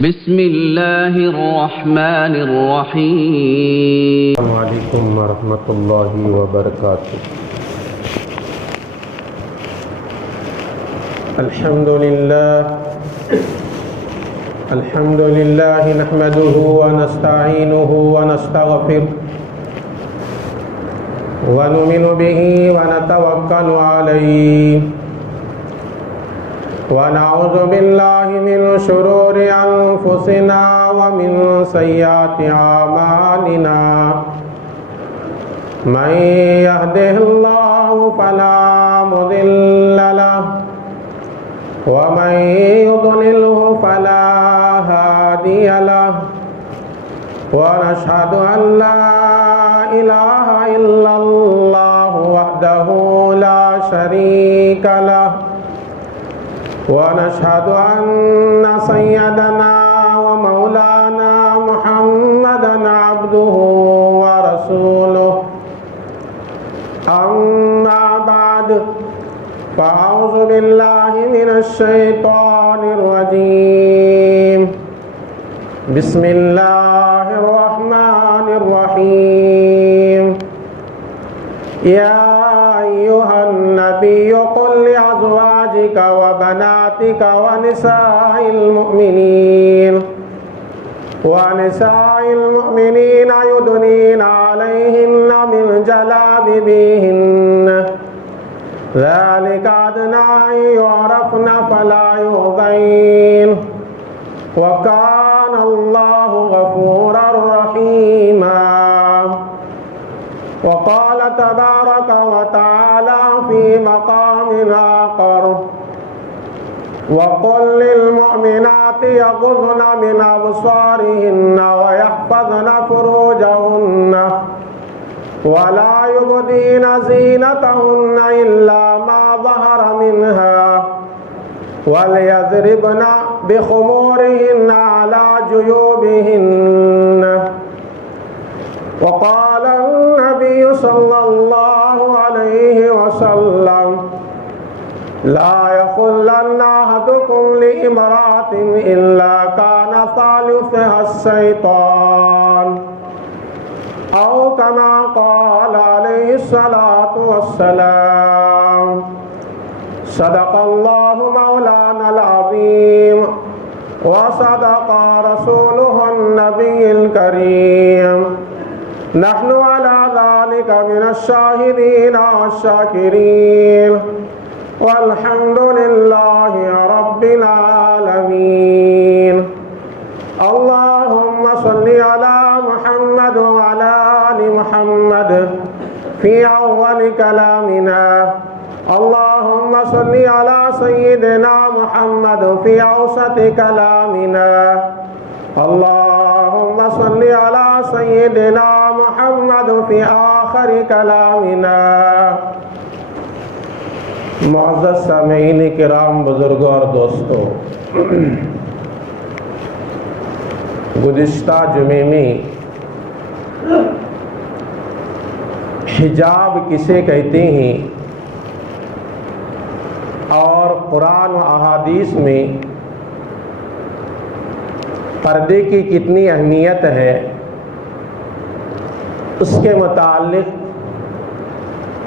بسم الله الرحمن الرحيم. السلام علیکم ورحمۃ اللہ وبرکاتہ. الحمد للہ نحمده ونستعینه ونستغفره ونؤمن به ونتوکل علیہ ونعوذ باللہ من شرور انفسنا ومن سیئات اعمالنا من يهده الله فلا مضل له ومن يضلله فلا هادي له ونشهد أن لا إله إلا الله وحده لا شريك له ونشهد أن سيدنا ومولانا محمدا عبده ورسوله. أما بعد فأعوذ بالله من الشيطان الرجيم. بسم الله الرحمن الرحيم. يا أيها النبي قل لأزواجك وبناتك ونساء المؤمنين يدنين عليهن من جلابيبهن ذلك أدنى أن يعرفن فلا يؤذين وكان الله غفورا رحيما. وقال تبارك وتعالى في مقام آخر وقل للمؤمنات يغضن من أبصارهن ويحفظن فروجهن ولا يبدين زينتهن إلا ما ظهر منها وليضربن بخمورهن على جيوبهن. وقال النبي صلى الله عليه وسلم لا يخلن أحدكم لامرأة إلا كان ثالثها الشيطان أو كما قال عليه الصلاة والسلام. صدق الله مولانا العظيم وصدق رسوله النبي الكريم. نحن على ذلك من الشاهدين والشاكرين والحمد لله رب العالمين. اللهم صل على محمد وعلى آل محمد في أول كلامنا. اللهم صل على سيدنا محمد في أوسط كلامنا. اللهم صل على سيدنا محمد في آخر كلامنا. معزز سامعین کرام، بزرگوں اور دوستوں، گزشتہ جمعے میں حجاب کسے کہتے ہیں اور قرآن و احادیث میں پردے کی کتنی اہمیت ہے، اس کے متعلق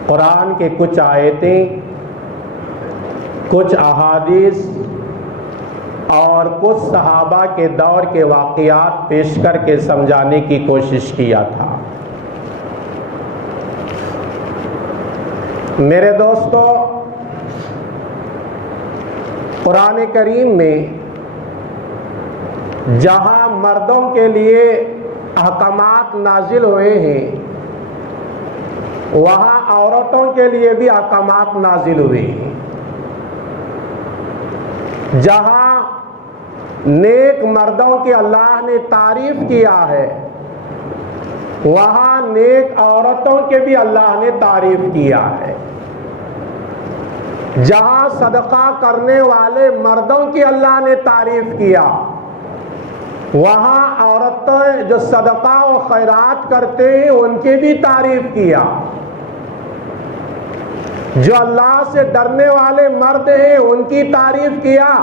قرآن کے کچھ آیتیں، کچھ احادیث اور کچھ صحابہ کے دور کے واقعات پیش کر کے سمجھانے کی کوشش کیا تھا. میرے دوستو، قرآن کریم میں جہاں مردوں کے لیے احکامات نازل ہوئے ہیں، وہاں عورتوں کے لیے بھی احکامات نازل ہوئے ہیں. جہاں نیک مردوں کی اللہ نے تعریف کیا ہے، وہاں نیک عورتوں کے بھی اللہ نے تعریف کیا ہے. جہاں صدقہ کرنے والے مردوں کی اللہ نے تعریف کیا، وہاں عورتیں جو صدقہ و خیرات کرتے ہیں ان کی بھی تعریف کیا. جو اللہ سے ڈرنے والے مرد ہیں ان کی تعریف کیا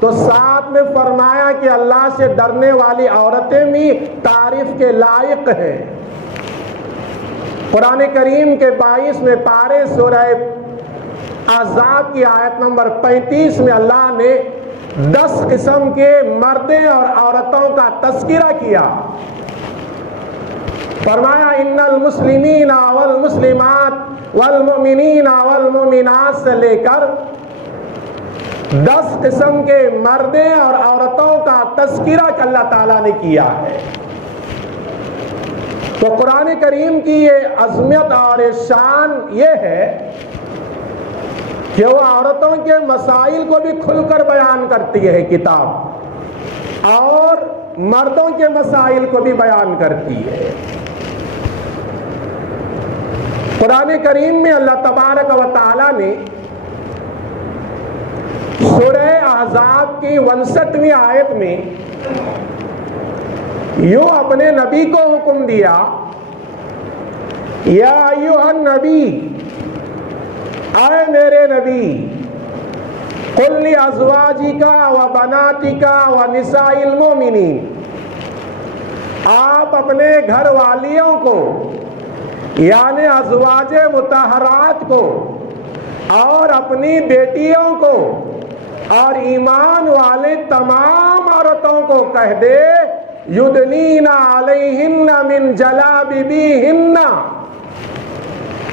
تو ساتھ میں فرمایا کہ اللہ سے ڈرنے والی عورتیں بھی تعریف کے لائق ہیں۔ قرآن کریم کے 22ویں پارے سورہ احزاب کی آیت نمبر 35 میں اللہ نے 10 قسم کے مردیں اور عورتوں کا تذکرہ کیا۔ فرمایا ان المسلمین والمسلمات والمؤمنین والمؤمنات سے لے کر 10 قسم کے مردیں اور عورتوں کا تذکرہ اللہ تعالیٰ نے کیا ہے۔ تو قرآن کریم کی یہ عظمت اور شان یہ ہے کہ وہ عورتوں کے مسائل کو بھی کھل کر بیان کرتی ہے کتاب، اور مردوں کے مسائل کو بھی بیان کرتی ہے۔ قرآن کریم میں اللہ تبارک و تعالی نے سورہ احزاب کی 59ویں آیت میں یوں اپنے نبی کو حکم دیا، یا ایھا النبی، اے میرے نبی، قل لازواجک وبناتک ونساء المؤمنین، آپ اپنے گھر والیوں کو یعنی ازواج مطہرات کو اور اپنی بیٹیوں کو اور ایمان والے تمام عورتوں کو کہہ دے یدنین علیہن من جلابیبہن،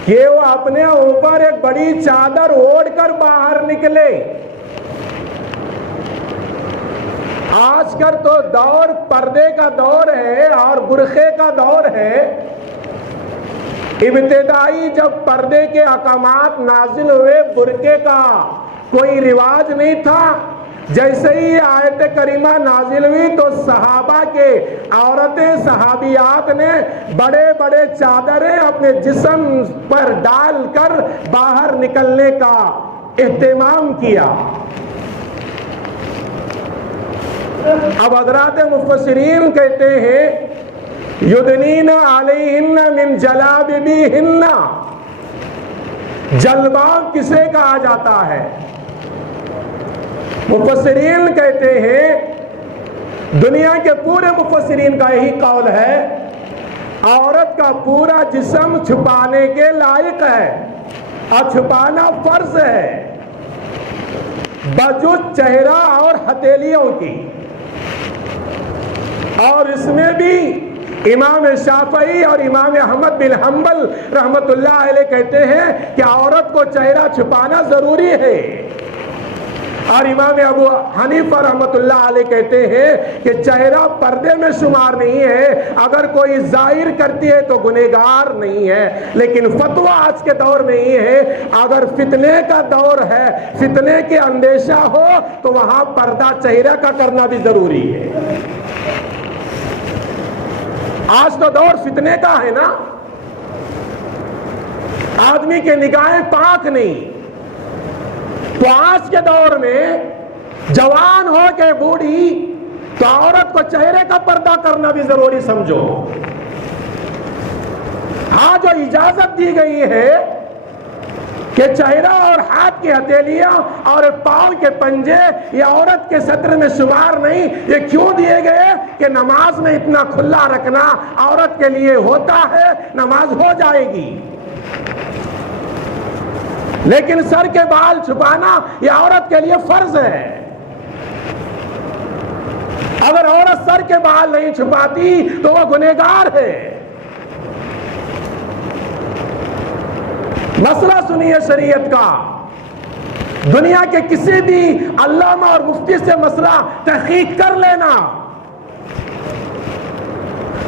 کہ وہ اپنے اوپر ایک بڑی چادر اوڑھ کر باہر نکلے۔ آج کل تو دور پردے کا دور ہے اور برقعے کا دور ہے۔ ابتدائی جب پردے کے احکامات نازل ہوئے برقعے کا کوئی رواج نہیں تھا۔ جیسے ہی آیت کریمہ نازل ہوئی تو صحابہ کے عورتیں صحابیات نے بڑے بڑے چادریں اپنے جسم پر ڈال کر باہر نکلنے کا اہتمام کیا۔ اب حضرات مفسرین کہتے ہیں یدنین علیہن من جلابیبہن، جلباب کسے کہا جاتا ہے؟ مفسرین کہتے ہیں، دنیا کے پورے مفسرین کا یہی قول ہے، عورت کا پورا جسم چھپانے کے لائق ہے اور چھپانا فرض ہے بجز چہرہ اور ہتھیلیوں کی۔ اور اس میں بھی امام شافعی اور امام احمد بن حنبل رحمت اللہ علیہ کہتے ہیں کہ عورت کو چہرہ چھپانا ضروری ہے، اور امام ابو حنیفہ رحمت اللہ علیہ کہتے ہیں کہ چہرہ پردے میں شمار نہیں ہے، اگر کوئی ظاہر کرتی ہے تو گنہگار نہیں ہے۔ لیکن فتویٰ آج کے دور میں یہ ہے، اگر فتنے کا دور ہے، فتنے کے اندیشہ ہو تو وہاں پردہ چہرہ کا کرنا بھی ضروری ہے۔ آج تو دور فتنے کا ہے نا، آدمی کے نگاہیں پاک نہیں، تو آج کے دور میں جوان ہو کے بوڑھی تو عورت کو چہرے کا پردہ کرنا بھی ضروری سمجھو۔ ہاں جو اجازت دی گئی ہے کہ چہرہ اور ہاتھ کی ہتھیلیاں اور پاؤں کے پنجے یہ عورت کے سطر میں شمار نہیں، یہ کیوں دیے گئے کہ نماز میں اتنا کھلا رکھنا عورت کے لیے ہوتا ہے، نماز ہو جائے گی، لیکن سر کے بال چھپانا یہ عورت کے لیے فرض ہے۔ اگر عورت سر کے بال نہیں چھپاتی تو وہ گنہگار ہے۔ مسئلہ سنیے شریعت کا، دنیا کے کسی بھی علامہ اور مفتی سے مسئلہ تحقیق کر لینا۔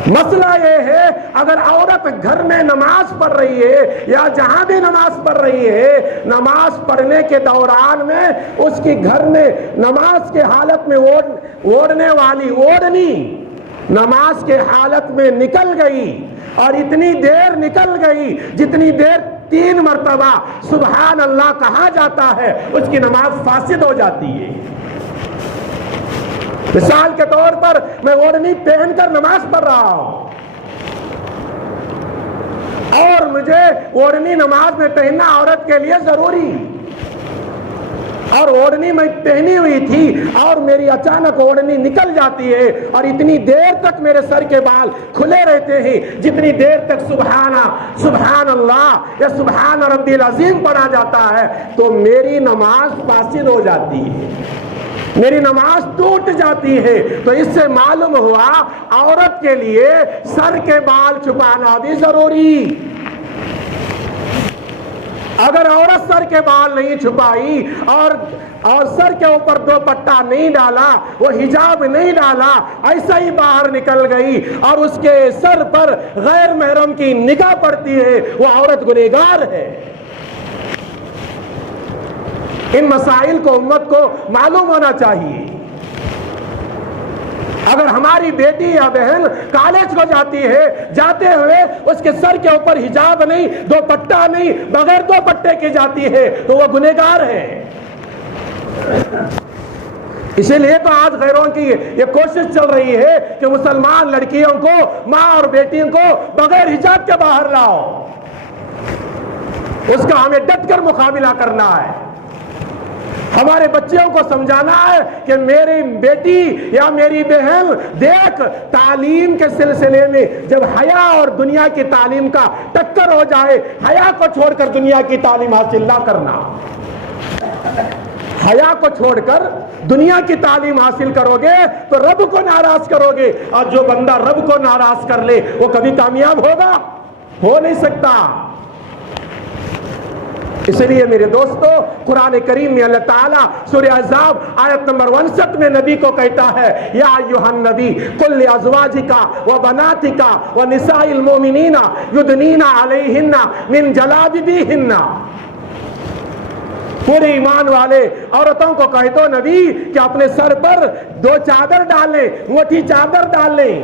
مسئلہ یہ ہے، اگر عورت گھر میں نماز پڑھ رہی ہے یا جہاں بھی نماز پڑھ رہی ہے، نماز پڑھنے کے دوران میں اس کی گھر میں نماز کے حالت میں اوڑھنے والی اوڑھنی نماز کے حالت میں نکل گئی، اور اتنی دیر نکل گئی جتنی دیر 3 مرتبہ سبحان اللہ کہا جاتا ہے، اس کی نماز فاسد ہو جاتی ہے۔ مثال کے طور پر میں اوڑھنی پہن کر نماز پڑھ رہا ہوں، اور مجھے اوڑھنی نماز میں پہننا عورت کے لیے ضروری، اور اوڑھنی میں پہنی ہوئی تھی اور میری اچانک اوڑھنی نکل جاتی ہے اور اتنی دیر تک میرے سر کے بال کھلے رہتے ہیں جتنی دیر تک سبحان اللہ یا سبحان ربی العظیم پڑھا جاتا ہے، تو میری نماز فاسد ہو جاتی ہے، میری نماز ٹوٹ جاتی ہے۔ تو اس سے معلوم ہوا عورت کے لیے سر کے بال چھپانا بھی ضروری۔ اگر عورت سر کے بال نہیں چھپائی اور سر کے اوپر دوپٹہ نہیں ڈالا، وہ حجاب نہیں ڈالا، ایسا ہی باہر نکل گئی اور اس کے سر پر غیر محرم کی نگاہ پڑتی ہے، وہ عورت گنہگار ہے۔ ان مسائل کو امت کو معلوم ہونا چاہیے۔ اگر ہماری بیٹی یا بہن کالج کو جاتی ہے، جاتے ہوئے اس کے سر کے اوپر حجاب نہیں، دوپٹہ نہیں، بغیر دوپٹے کی جاتی ہے، تو وہ گنہگار ہے۔ اسی لیے تو آج غیروں کی یہ کوشش چل رہی ہے کہ مسلمان لڑکیوں کو، ماں اور بیٹیوں کو بغیر حجاب کے باہر لاؤ۔ اس کا ہمیں ڈٹ کر مقابلہ کرنا ہے۔ ہمارے بچوں کو سمجھانا ہے کہ میری بیٹی یا میری بہن دیکھ، تعلیم کے سلسلے میں جب حیا اور دنیا کی تعلیم کا ٹکر ہو جائے، حیا کو چھوڑ کر دنیا کی تعلیم حاصل نہ کرنا۔ حیا کو چھوڑ کر دنیا کی تعلیم حاصل کرو گے تو رب کو ناراض کرو گے، اور جو بندہ رب کو ناراض کر لے وہ کبھی کامیاب ہوگا؟ ہو نہیں سکتا۔ اس لیے میرے دوستو، قرآن کریم میں اللہ تعالیٰ سورہ احزاب آیت نمبر 59 میں نبی کو کہتا ہے، یا ایھا النبی قل لازواجک وبناتک ونساء المؤمنین یدنین علیہن من جلابیبہن۔ پورے ایمان والے عورتوں کو کہہ دو نبی کہ اپنے سر پر 2 چادر ڈالیں، موٹی چادر ڈالیں۔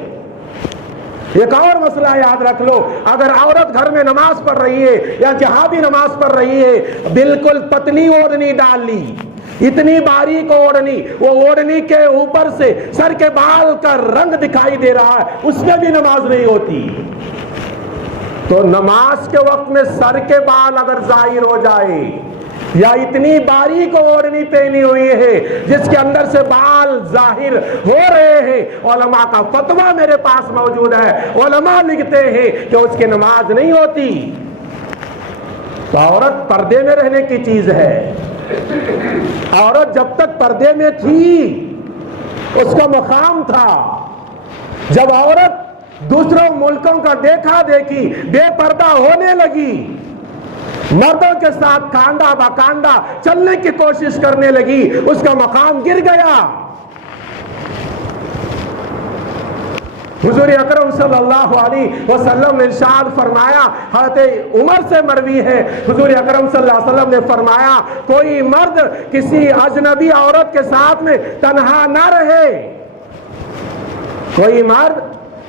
ایک اور مسئلہ یاد رکھ لو، اگر عورت گھر میں نماز پڑھ رہی ہے یا جہادی نماز پڑھ رہی ہے، بالکل پتلی اوڑھنی ڈال لی، اتنی باریک اوڑھنی، وہ اوڑھنی کے اوپر سے سر کے بال کا رنگ دکھائی دے رہا ہے، اس میں بھی نماز نہیں ہوتی۔ تو نماز کے وقت میں سر کے بال اگر ظاہر ہو جائے یا اتنی باریک اوڑھنی پہنی ہوئی ہے جس کے اندر سے بال ظاہر ہو رہے ہیں، علماء کا فتویٰ میرے پاس موجود ہے، علماء لکھتے ہیں کہ اس کی نماز نہیں ہوتی۔ تو عورت پردے میں رہنے کی چیز ہے۔ عورت جب تک پردے میں تھی اس کا مقام تھا، جب عورت دوسروں ملکوں کا دیکھا دیکھی بے پردہ ہونے لگی، مردوں کے ساتھ کانڈا با کانڈا چلنے کی کوشش کرنے لگی، اس کا مقام گر گیا۔ حضور اکرم صلی اللہ علیہ وسلم نے ارشاد فرمایا، حضرت عمر سے مروی ہے، حضور اکرم صلی اللہ علیہ وسلم نے فرمایا، کوئی مرد کسی اجنبی عورت کے ساتھ میں تنہا نہ رہے، کوئی مرد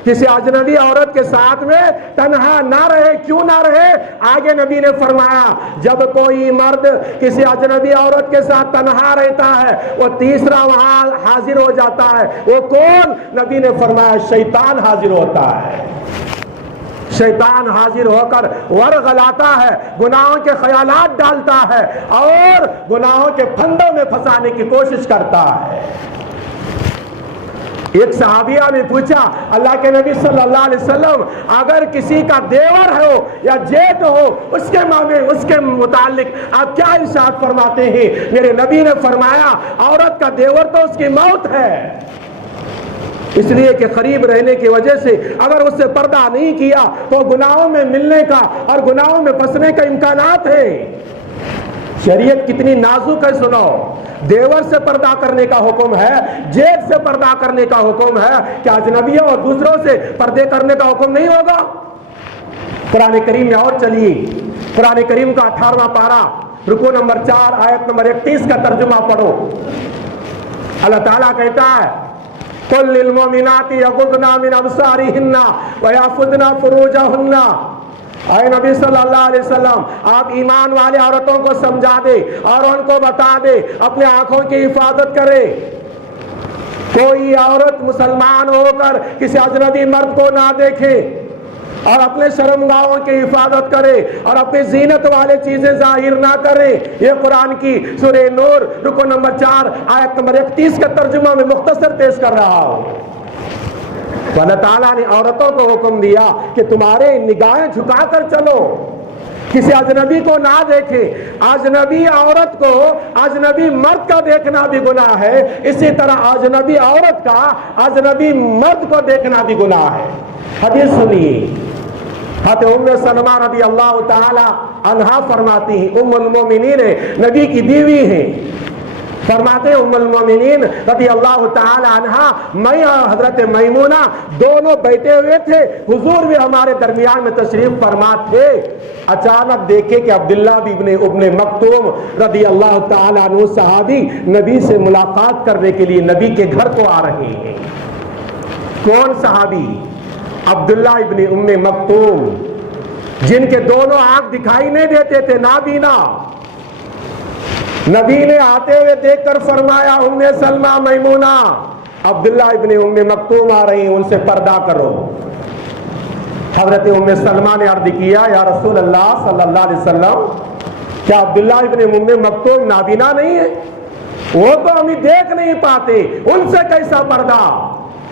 کسی اجنبی عورت کے ساتھ میں تنہا نہ رہے۔ کیوں نہ رہے؟ آگے نبی نے فرمایا، جب کوئی مرد کسی اجنبی عورت کے ساتھ تنہا رہتا ہے وہ تیسرا وہاں حاضر ہو جاتا ہے۔ وہ کون؟ نبی نے فرمایا شیطان حاضر ہوتا ہے۔ شیطان حاضر ہو کر ورغلاتا ہے، گناہوں کے خیالات ڈالتا ہے اور گناہوں کے پھندوں میں پھنسانے کی کوشش کرتا ہے۔ ایک صحابیہ نے پوچھا، اللہ کے نبی صلی اللہ علیہ وسلم، اگر کسی کا دیور ہو یا جیٹ ہو، اس کے معاملے اس کے متعلق آپ کیا ارشاد فرماتے ہیں؟ میرے نبی نے فرمایا، عورت کا دیور تو اس کی موت ہے، اس لیے کہ قریب رہنے کی وجہ سے اگر اس سے پردہ نہیں کیا تو گناہوں میں ملنے کا اور گناہوں میں پھنسنے کا امکانات ہے۔ شریعت کتنی نازک ہے، سنو، دیور سے پردہ کرنے کا حکم ہے، جیٹ سے پردہ کرنے کا حکم ہے، کیا اجنبیوں اور دوسروں سے پردے کرنے کا حکم نہیں ہوگا؟ قرآن کریم میں اور چلیے، قرآن کریم کا 18واں پارہ رکوع نمبر 4 آیت نمبر 31 کا ترجمہ پڑھو۔ اللہ تعالیٰ کہتا ہے، قُلْ لِلْمُؤْمِنَاتِ يَغُضْضْنَ مِنْ أَبْصَارِهِنَّ وَيَحْفَظْنَ فُرُوجَهُنَّ۔ اے نبی صلی اللہ علیہ وسلم، آپ ایمان والے عورتوں کو سمجھا دے اور ان کو بتا دے اپنے آنکھوں کی حفاظت کرے۔ کوئی عورت مسلمان ہو کر کسی اجنبی مرد کو نہ دیکھے، اور اپنے شرمگاہوں کی حفاظت کرے اور اپنی زینت والے چیزیں ظاہر نہ کرے. یہ قرآن کی سورہ نور رکو نمبر 4 آیت نمبر 31 کا ترجمہ میں مختصر پیش کر رہا ہوں. اللہ تعالیٰ نے عورتوں کو حکم دیا کہ تمہارے نگاہیں جھکا کر چلو, کسی اجنبی کو نہ دیکھے. اجنبی عورت کو اجنبی مرد کا دیکھنا بھی گناہ ہے, اسی طرح اجنبی عورت کا اجنبی مرد کو دیکھنا بھی گناہ ہے. حدیث سنیے, حضرت ام سلمہ رضی اللہ تعالی عنہا فرماتی ہیں, ام المومنین نبی کی بیوی ہیں, فرماتے ہیں ام المومنین رضی اللہ تعالی عنہا, میں اور حضرت میمونہ دونوں بیٹھے ہوئے تھے, حضور بھی ہمارے درمیان میں تشریف فرما تھے. اچانک دیکھے کہ عبداللہ ابن مکتوم رضی اللہ تعالی عنہ صحابی نبی سے ملاقات کرنے کے لیے نبی کے گھر کو آ رہے ہیں. کون صحابی؟ عبداللہ ابن ام مکتوم, جن کے دونوں آنکھ دکھائی نہیں دیتے تھے, نابینا. نبی نے آتے ہوئے دیکھ کر فرمایا, ام سلمہ میمونہ عبداللہ ابن ام مکتوم آ رہی ہیں, ان سے پردہ کرو. حضرت ام سلمہ نے عرض کیا, یا رسول اللہ صلی اللہ علیہ وسلم, کیا عبداللہ ابن ام مکتوم نابینا نہیں ہے؟ وہ تو ہمیں دیکھ نہیں پاتے, ان سے کیسا پردہ؟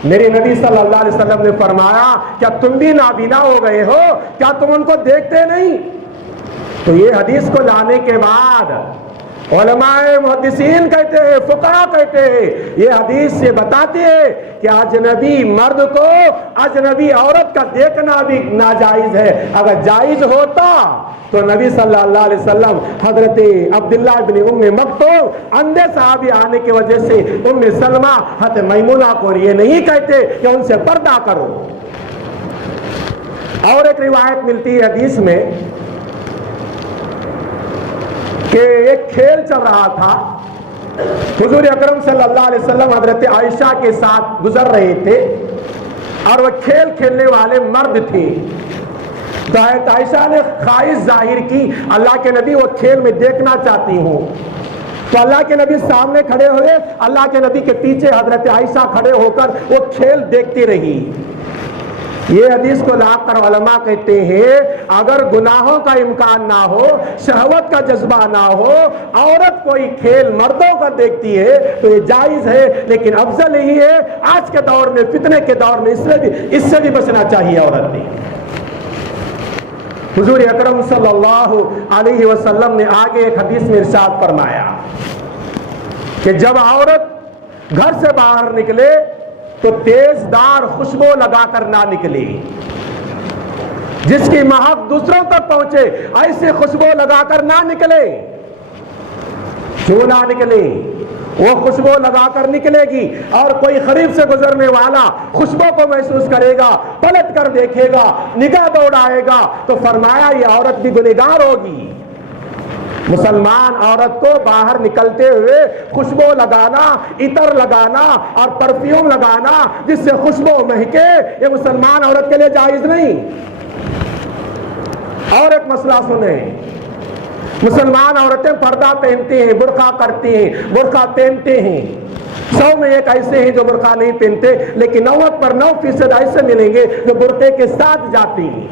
میرے نبی صلی اللہ علیہ وسلم نے فرمایا, کیا تم بھی نابینا ہو گئے ہو؟ کیا تم ان کو دیکھتے نہیں؟ تو یہ حدیث کو لانے کے بعد علماء محدثین کہتے ہیں, فقہاء کہتے ہیں, یہ حدیث سے بتاتے ہیں کہ اجنبی مرد کو اجنبی عورت کا دیکھنا بھی ناجائز ہے. اگر جائز ہوتا تو نبی صلی اللہ علیہ وسلم حضرت عبداللہ ابن ام مکتوم اندھے صحابی آنے کی وجہ سے ام سلمہ حضرت میمونہ کو یہ نہیں کہتے کہ ان سے پردہ کرو. اور ایک روایت ملتی ہے حدیث میں کہ ایک کھیل چل رہا تھا, حضور اکرم صلی اللہ علیہ وسلم حضرت عائشہ کے ساتھ گزر رہے تھے اور وہ کھیل کھیلنے والے مرد تھے. تو حضرت عائشہ نے خواہش ظاہر کی, اللہ کے نبی وہ کھیل میں دیکھنا چاہتی ہوں. تو اللہ کے نبی سامنے کھڑے ہوئے, اللہ کے نبی کے پیچھے حضرت عائشہ کھڑے ہو کر وہ کھیل دیکھتی رہی. یہ حدیث کو لا کر علماء کہتے ہیں, اگر گناہوں کا امکان نہ ہو, شہوت کا جذبہ نہ ہو, عورت کوئی کھیل مردوں کا دیکھتی ہے تو یہ جائز ہے, لیکن افضل یہی ہے آج کے دور میں, فتنے کے دور میں اس سے بھی بچنا چاہیے عورت نے. حضور اکرم صلی اللہ علیہ وسلم نے آگے ایک حدیث میں ارشاد فرمایا کہ جب عورت گھر سے باہر نکلے تو تیز دار خوشبو لگا کر نہ نکلے, جس کی مہک دوسروں تک پہنچے ایسے خوشبو لگا کر نہ نکلے. کیوں نہ نکلے؟ وہ خوشبو لگا کر نکلے گی اور کوئی قریب سے گزرنے والا خوشبو کو محسوس کرے گا, پلٹ کر دیکھے گا, نگاہ دوڑائے گا, تو فرمایا یہ عورت بھی گنہگار ہوگی. مسلمان عورت کو باہر نکلتے ہوئے خوشبو لگانا, عطر لگانا اور پرفیوم لگانا جس سے خوشبو مہکے, یہ مسلمان عورت کے لیے جائز نہیں. اور ایک مسئلہ سنیں, مسلمان عورتیں پردہ پہنتی ہیں, برقع کرتی ہیں, برقع پہنتے ہیں. 100 میں ایک ایسے ہیں جو برقع نہیں پہنتے, لیکن 99% ایسے ملیں گے جو برقعے کے ساتھ جاتی ہیں.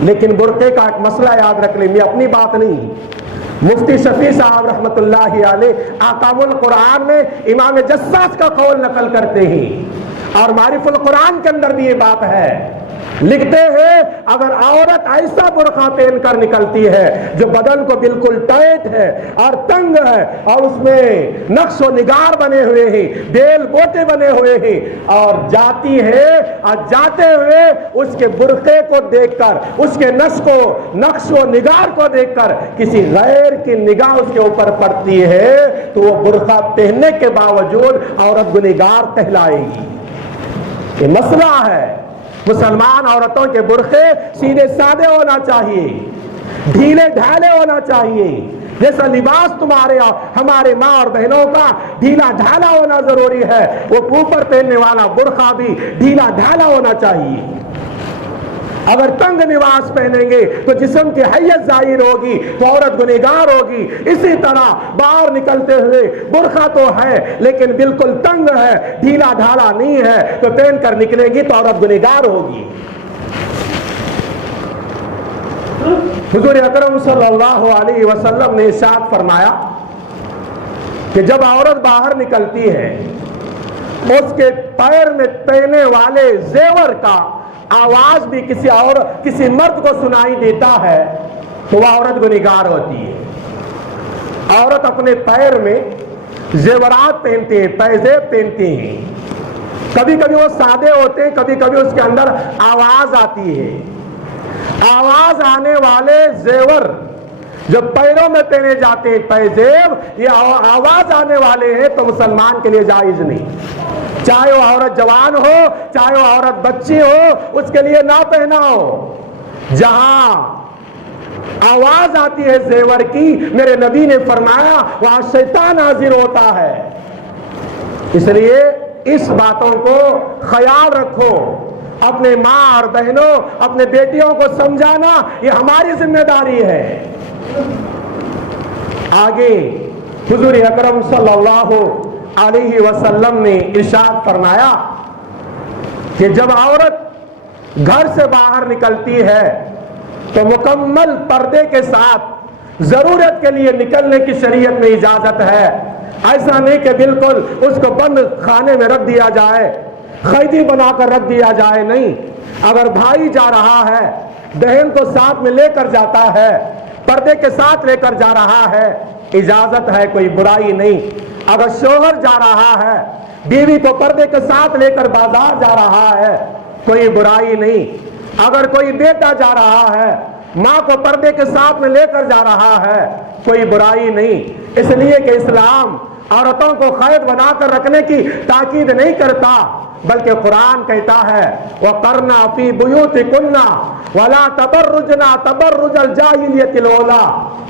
لیکن برقعے کا ایک مسئلہ یاد رکھ لیں, یہ اپنی بات نہیں. مفتی شفیع صاحب رحمت اللہ علیہ احکام القرآن میں امام جساس کا قول نقل کرتے ہیں, اور معرف القرآن کے اندر بھی یہ بات ہے. لکھتے ہیں اگر عورت ایسا برقع پہن کر نکلتی ہے جو بدن کو بالکل ٹائٹ ہے اور تنگ ہے اور اس میں نقش و نگار بنے ہوئے ہیں, بیل بوٹے بنے ہوئے ہیں, اور جاتی ہے اور جاتے ہوئے اس کے برقعے کو دیکھ کر, اس کے نقش و نگار کو دیکھ کر کسی غیر کی نگاہ اس کے اوپر پڑتی ہے تو وہ برقع پہننے کے باوجود عورت گنہگار کہلائے گی. یہ مسئلہ ہے. مسلمان عورتوں کے برقعے سیدھے سادے ہونا چاہیے, ڈھیلے ڈھالے ہونا چاہیے. جیسا لباس ہمارے ماں اور بہنوں کا ڈھیلا ڈھالا ہونا ضروری ہے, وہ اوپر پہننے والا برقع بھی ڈھیلا ڈھالا ہونا چاہیے. اگر تنگ لباس پہنیں گے تو جسم کی حیت ظاہر ہوگی تو عورت گنہگار ہوگی. اسی طرح باہر نکلتے ہوئے برقع تو ہے لیکن بالکل تنگ ہے, ڈھیلا ڈھالا نہیں ہے, تو پہن کر نکلے گی تو عورت گنہگار ہوگی. حضور اکرم صلی اللہ علیہ وسلم نے ارشاد فرمایا کہ جب عورت باہر نکلتی ہے اس کے پیر میں پہننے والے زیور کا آواز بھی کسی مرد کو سنائی دیتا ہے تو وہ عورت گنہگار ہوتی ہے۔ عورت اپنے پیر میں زیورات پہنتے ہیں، پیزیب پہنتے ہیں، کبھی کبھی وہ سادے ہوتے ہیں، کبھی کبھی اس کے اندر آواز آتی ہے۔ آواز آنے والے زیور جو پیروں میں پہنے جاتے ہیں، پیزیب، یہ آواز آنے والے ہیں تو مسلمان کے لیے جائز نہیں، چاہے وہ عورت جوان ہو چاہے وہ عورت بچی ہو، اس کے لیے نہ پہناؤ۔ جہاں آواز آتی ہے زیور کی، میرے نبی نے فرمایا وہاں شیطان حاضر ہوتا ہے۔ اس لیے اس باتوں کو خیال رکھو، اپنے ماں اور بہنوں، اپنے بیٹیوں کو سمجھانا یہ ہماری ذمہ داری ہے۔ آگے حضور اکرم صلی اللہ علیہ وسلم نے ارشاد فرمایا کہ جب عورت گھر سے باہر نکلتی ہے تو مکمل پردے کے ساتھ ضرورت کے لیے نکلنے کی شریعت میں اجازت ہے۔ ایسا نہیں کہ بالکل اس کو بند خانے میں رکھ دیا جائے، قیدی بنا کر رکھ دیا جائے، نہیں۔ اگر بھائی جا رہا ہے، بہن کو ساتھ میں لے کر جاتا ہے، پردے کے ساتھ لے کر جا رہا ہے، اجازت ہے، کوئی برائی نہیں۔ اگر شوہر جا رہا ہے، بیوی کو پردے کے ساتھ لے کر بازار جا رہا ہے، کوئی برائی نہیں۔ اگر کوئی بیٹا جا رہا ہے، ماں کو پردے کے ساتھ میں لے کر جا رہا ہے، کوئی برائی نہیں۔ اس لیے کہ اسلام عورتوں کو قید بنا کر رکھنے کی تاکید نہیں کرتا، بلکہ قرآن کہتا ہے وَقَرْنَا فِي بُيُوتِكُنَّ وَلَا تَبَرُّجْنَا تَبَرُّجَ الْجَاهِلِيَّةِ الْأُولَىٰ۔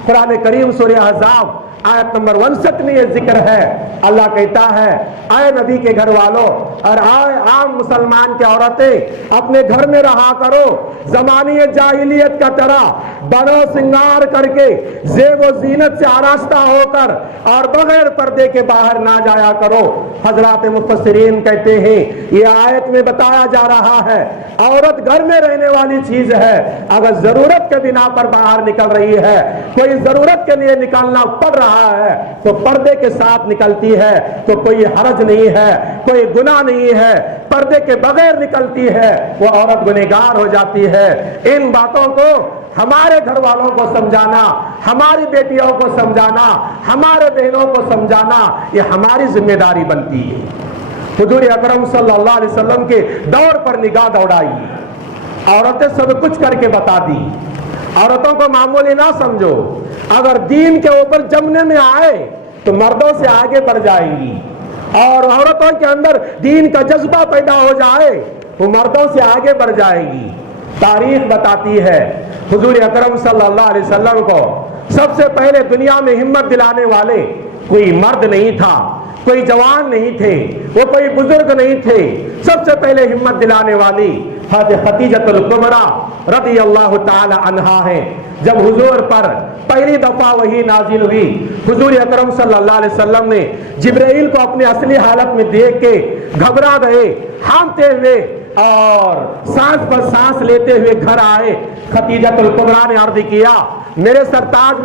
قرآن کریم سورہ احزاب آیت نمبر 59 میں یہ ذکر ہے۔ اللہ کہتا ہے اے نبی کے گھر والوں اور عام مسلمان کی عورتیں اپنے گھر میں رہا کرو، زمانے جاہلیت کا طرح بنو سنگار کر کے زیب و زینت سے آراستہ ہو کر اور بغیر پردے کے باہر نہ جایا کرو۔ حضرات مفسرین کہتے ہیں یہ آیت میں بتایا جا رہا ہے عورت گھر میں رہنے والی چیز ہے، اگر ضرورت کے بنا پر باہر نکل رہی ہے، کوئی ضرورت کے لیے نکالنا پڑ رہا ہے تو پردے کے ساتھ نکلتی ہے تو کوئی حرج نہیں ہے، کوئی گناہ نہیں ہے۔ پردے کے بغیر نکلتی ہے وہ عورت گنہگار ہو جاتی ہے۔ ان باتوں کو ہمارے گھر والوں کو سمجھانا، ہماری بیٹیوں کو سمجھانا، ہمارے بہنوں کو سمجھانا یہ ہماری ذمہ داری بنتی ہے۔ حضور اکرم صلی اللہ علیہ وسلم کے دور پر نگاہ دوڑائی، عورتیں سب کچھ کر کے بتا دی۔ عورتوں کو معمولی نہ سمجھو، اگر دین کے اوپر جمنے میں آئے تو مردوں سے آگے بڑھ جائے گی، اور عورتوں کے اندر دین کا جذبہ پیدا ہو جائے وہ مردوں سے آگے بڑھ جائے گی۔ تاریخ بتاتی ہے حضور اکرم صلی اللہ علیہ وسلم کو سب سے پہلے دنیا میں ہمت دلانے والے کوئی مرد نہیں تھا، کوئی جوان نہیں تھے، وہ کوئی بزرگ نہیں تھے۔ سب سے پہلے ہمت دلانے والی حضرت خدیجہ الکبریٰ رضی اللہ تعالی عنہا ہے۔ جب حضور پر پہلی دفعہ وحی نازل ہوئی، حضور اکرم صلی اللہ علیہ وسلم نے جبرائیل کو اپنی اصلی حالت میں دیکھ کے گھبرا گئے، ہانپتے ہوئے اور سانس پر سانس لیتے ہوئے گھر آئے۔ خدیجہ الکبریٰ نے عرض کیا میرے سرتاج،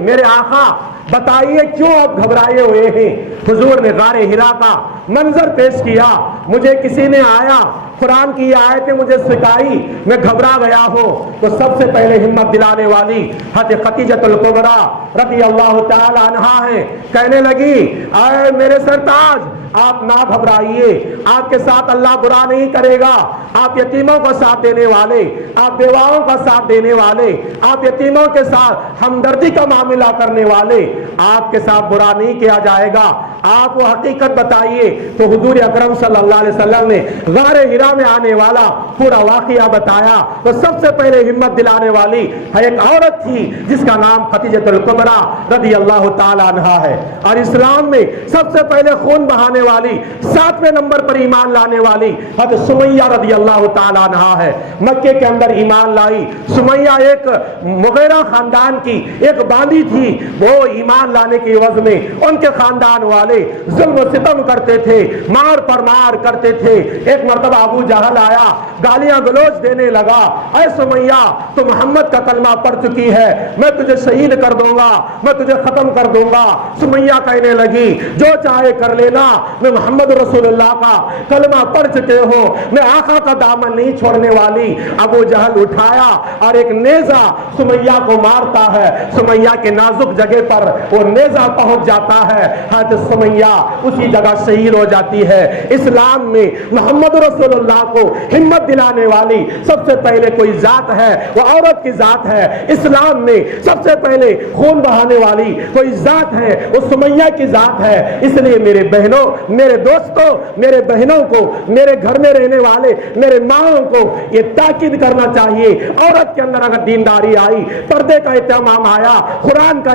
میرے آقا، بتائیے کیوں آپ گھبرائے ہوئے ہیں؟ حضور نے غار حرا کا منظر پیش کیا، مجھے کسی نے آیا قرآن کی آیتیں مجھے سکھائی، میں گھبرا گیا ہوں۔ تو سب سے پہلے ہمت دلانے والی حضرت خدیجہ الکبریٰ رضی اللہ تعالی عنہا ہے، کہنے لگی اے میرے سرتاج آپ نہ گھبرائیے، آپ کے ساتھ اللہ برا نہیں کرے گا، آپ یتیموں کو ساتھ دینے والے، آپ بیواؤں کا ساتھ دینے والے، آپ یتیموں کے ساتھ ہمدردی کا معاملہ کرنے والے، آپ کے ساتھ برا نہیں کیا جائے گا، آپ وہ حقیقت بتائیے۔ تو حضور اکرم صلی اللہ علیہ وسلم نے غار حرا میں آنے والا پورا واقعہ بتایا۔ تو سب سے پہلے ہمت دلانے والی ایک عورت تھی جس کا نام خدیجہ الکبریٰ رضی اللہ تعالی عنہا ہے، اور اسلام میں سب سے پہلے خون بہانے والی 7ویں نمبر پر ایمان لانے والی حضرت سمیہ رضی اللہ تعالیٰ عنہا ہے. مکے کے اندر ایمان لائی. سمیہ ایک مغیرہ خاندان کی ایک باندی تھی. وہ ایمان لانے کی عوض میں ان کے خاندان والے ظلم و ستم کرتے تھے, مار پر مار کرتے تھے. ایک مرتبہ ابو جہل آیا, گالیاں گلوچ دینے لگا, اے سمیہ تو محمد کا کلمہ پڑھ چکی ہے, میں تجھے شہید کر دوں گا, میں تجھے ختم کر دوں گا. سمیہ کہنے لگی جو چاہے کر لینا, میں محمد رسول اللہ کا کلمہ پڑھ چکے ہو, میں آقا کا دامن نہیں چھوڑنے والی. ابو جہل اٹھایا اور ایک نیزہ سمیہ کو مارتا ہے. سمیہ کے نازک جگہ پر وہ نیزہ پہنچ جاتا ہے. حضرت سمیہ اسی جگہ شہید ہو جاتی ہے. اسلام میں محمد رسول اللہ کو ہمت دلانے والی سب سے پہلے کوئی ذات ہے, وہ عورت کی ذات ہے. اسلام میں سب سے پہلے خون بہانے والی کوئی ذات ہے, وہ سمیہ کی ذات ہے. اس لیے میرے بہنوں, میرے دوستوں, میرے بہنوں کو, میرے گھر میں رہنے والے میرے ماؤں کو یہ تاکید کرنا چاہیے, عورت کے اندر اگر دینداری آئی, پردے کا اہتمام آیا, قرآن کا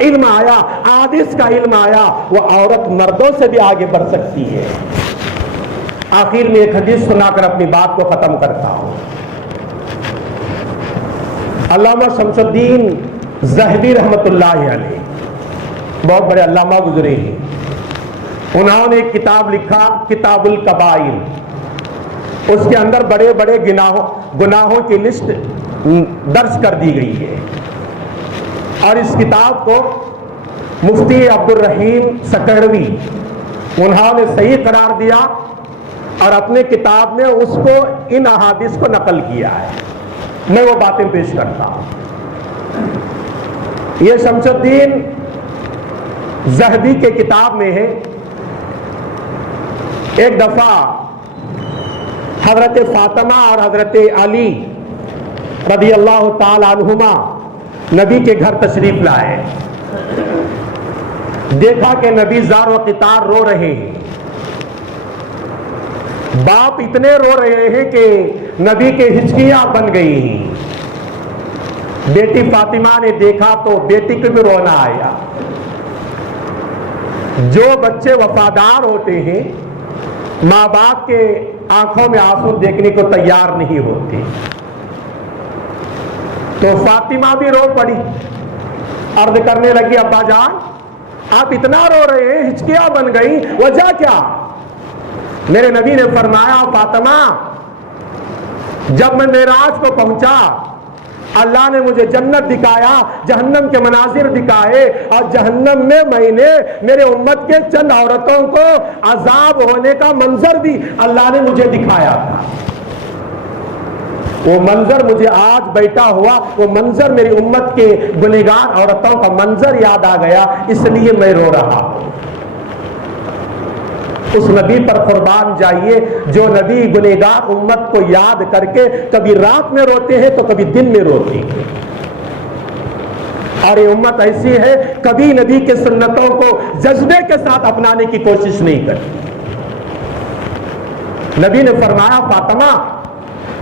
علم آیا, حدیث کا علم آیا, وہ عورت مردوں سے بھی آگے بڑھ سکتی ہے. آخر میں ایک حدیث سنا کر اپنی بات کو ختم کرتا ہوں. علامہ شمس الدین ذہبی رحمت اللہ علیہ بہت بڑے علامہ گزرے ہیں. انہوں نے ایک کتاب لکھا کتاب الکبائر. اس کے اندر بڑے بڑے گناہوں کی لسٹ درج کر دی گئی ہے, اور اس کتاب کو مفتی عبد الرحیم سکروی انہوں نے صحیح قرار دیا اور اپنے کتاب میں اس کو ان احادیث کو نقل کیا ہے. میں وہ باتیں پیش کرتا ہوں. یہ شمس الدین ذہبی کے کتاب میں ہے, ایک دفعہ حضرت فاطمہ اور حضرت علی رضی اللہ تعالی عنہما نبی کے گھر تشریف لائے. دیکھا کہ نبی زار و قطار رو رہے ہیں. باپ اتنے رو رہے ہیں کہ نبی کے ہچکیاں بن گئی ہیں. بیٹی فاطمہ نے دیکھا تو بیٹی کو بھی رونا آیا. جو بچے وفادار ہوتے ہیں ماں باپ کے آنکھوں میں آنسو دیکھنے کو تیار نہیں ہوتے. تو فاطمہ بھی رو پڑی, عرض کرنے لگی ابا جان آپ اتنا رو رہے ہیں, ہچکیاں بن گئی, وجہ کیا؟ میرے نبی نے فرمایا فاطمہ جب میں معراج کو پہنچا اللہ نے مجھے جنت دکھایا, جہنم کے مناظر دکھائے, اور جہنم میں میں نے میرے امت کے چند عورتوں کو عذاب ہونے کا منظر بھی اللہ نے مجھے دکھایا تھا. وہ منظر مجھے آج بیٹھا ہوا, وہ منظر میری امت کے گنہگار عورتوں کا منظر یاد آ گیا, اس لیے میں رو رہا ہوں. اس نبی پر قربان جائیے جو نبی گنہگار امت کو یاد کر کے کبھی رات میں روتے ہیں تو کبھی دن میں روتے ہیں. اور یہ امت ایسی ہے کبھی نبی کے سنتوں کو جذبے کے ساتھ اپنانے کی کوشش نہیں کرتی. نبی نے فرمایا فاطمہ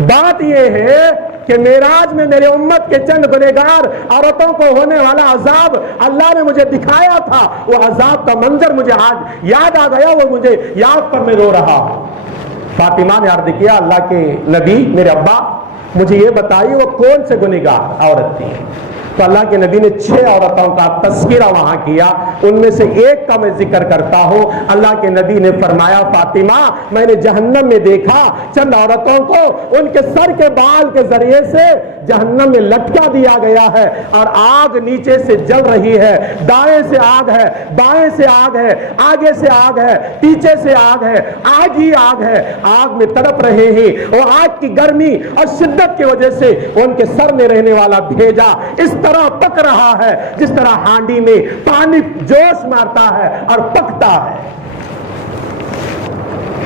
بات یہ ہے کہ معراج میں میرے امت کے چند گنہگار عورتوں کو ہونے والا عذاب اللہ نے مجھے دکھایا تھا, وہ عذاب کا منظر مجھے آج یاد آ گیا, وہ مجھے یاد پر میں رو رہا ہوں. فاطمہ نے عرض کیا اللہ کے نبی میرے ابا مجھے یہ بتائیے وہ کون سے گنہگار عورت تھی؟ تو اللہ کے نبی نے 6 عورتوں کا تذکرہ وہاں کیا. ان میں سے ایک کا میں ذکر کرتا ہوں. اللہ کے نبی نے فرمایا فاطمہ میں نے جہنم میں دیکھا چند عورتوں کو ان کے سر کے بال کے ذریعے سے جہنم میں لٹکا دیا گیا ہے, اور آگ نیچے سے جل رہی ہے, دائیں سے آگ ہے, بائیں سے آگ ہے, آگے سے آگ ہے, پیچھے سے آگ ہے, آگ ہی آگ ہے. آگ میں تڑپ رہے ہیں. اور آگ کی گرمی اور شدت کی وجہ سے ان کے سر میں رہنے والا بھیجا اس طرح پک رہا ہے جس طرح ہانڈی میں پانی جوش مارتا ہے اور پکتا ہے.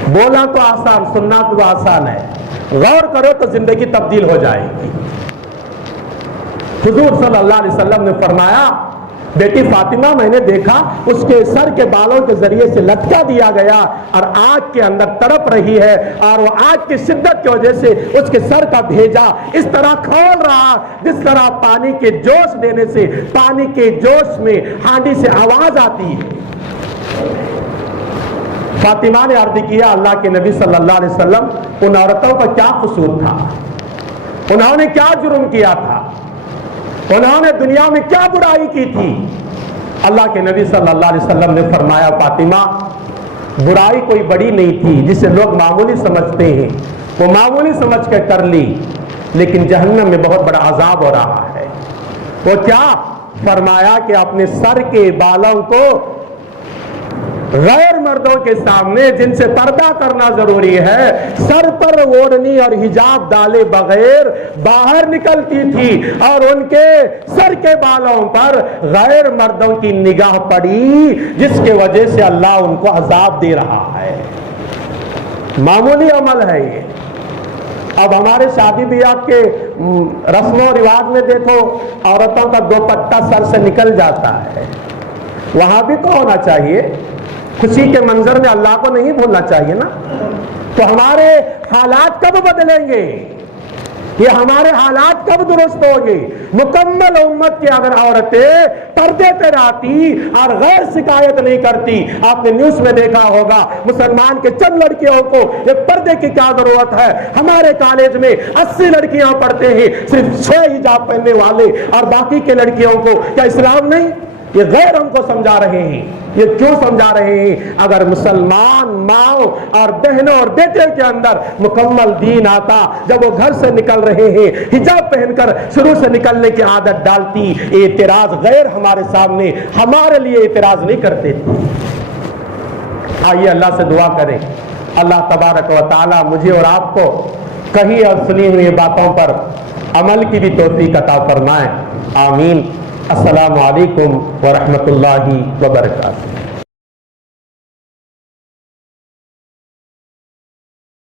بولا تو آسان, سننا تو آسان ہے, غور کرو تو زندگی تبدیل ہو جائے گی. حضور صلی اللہ علیہ وسلم نے فرمایا بیٹی فاطمہ میں نے دیکھا اس کے سر کے بالوں کے ذریعے سے لٹکا دیا گیا اور آگ کے اندر تڑپ رہی ہے, اور وہ آگ کی شدت کی وجہ سے اس کے سر کا بھیجا اس طرح کھول رہا جس طرح پانی کے جوش دینے سے پانی کے جوش میں ہانڈی سے آواز آتی ہے. فاطمہ نے عرض کیا اللہ کے نبی صلی اللہ علیہ وسلم ان عورتوں کا کیا قصور تھا، انہوں نے کیا جرم کیا تھا، انہوں نے دنیا میں کیا برائی کی تھی؟ اللہ کے نبی صلی اللہ علیہ وسلم نے فرمایا فاطمہ برائی کوئی بڑی نہیں تھی جسے لوگ معمولی سمجھتے ہیں، وہ معمولی سمجھ کے کر لی، لیکن جہنم میں بہت بڑا عذاب ہو رہا ہے۔ وہ کیا؟ فرمایا کہ اپنے سر کے بالوں کو غیر مردوں کے سامنے جن سے پردہ کرنا ضروری ہے سر پر اوڑھنی اور حجاب ڈالے بغیر باہر نکلتی تھی، اور ان کے سر کے بالوں پر غیر مردوں کی نگاہ پڑی جس کے وجہ سے اللہ ان کو عذاب دے رہا ہے۔ معمولی عمل ہے یہ۔ اب ہمارے شادی بیاہ کے رسم و رواج میں دیکھو عورتوں کا دوپٹہ سر سے نکل جاتا ہے، وہاں بھی تو ہونا چاہیے، خوشی کے منظر میں اللہ کو نہیں بھولنا چاہیے نا۔ تو ہمارے حالات کب بدلیں گے؟ یہ ہمارے حالات کب درست ہوگی؟ مکمل امت کی اگر عورتیں پردے پہ رہتی اور غیر شکایت نہیں کرتی۔ آپ نے نیوز میں دیکھا ہوگا مسلمان کے چند لڑکیوں کو ایک پردے کی کیا ضرورت ہے؟ ہمارے کالج میں 80 لڑکیاں پڑھتے ہیں، صرف 6 حجاب پہننے والے، اور باقی کے لڑکیوں کو کیا اسلام نہیں؟ یہ غیر ہم کو سمجھا رہے ہیں۔ یہ کیوں سمجھا رہے ہیں؟ اگر مسلمان ماؤں اور بہنوں اور بیٹے کے اندر مکمل دین آتا، جب وہ گھر سے نکل رہے ہیں حجاب پہن کر شروع سے نکلنے کی عادت ڈالتی، اعتراض غیر ہمارے سامنے ہمارے لیے اعتراض نہیں کرتے تھے۔ آئیے اللہ سے دعا کریں، اللہ تبارک و تعالی مجھے اور آپ کو کہی اور سنی ہوئی باتوں پر عمل کی بھی توفیق عطا فرمائے، آمین۔ السلام علیکم ورحمۃ اللہ وبرکاتہ۔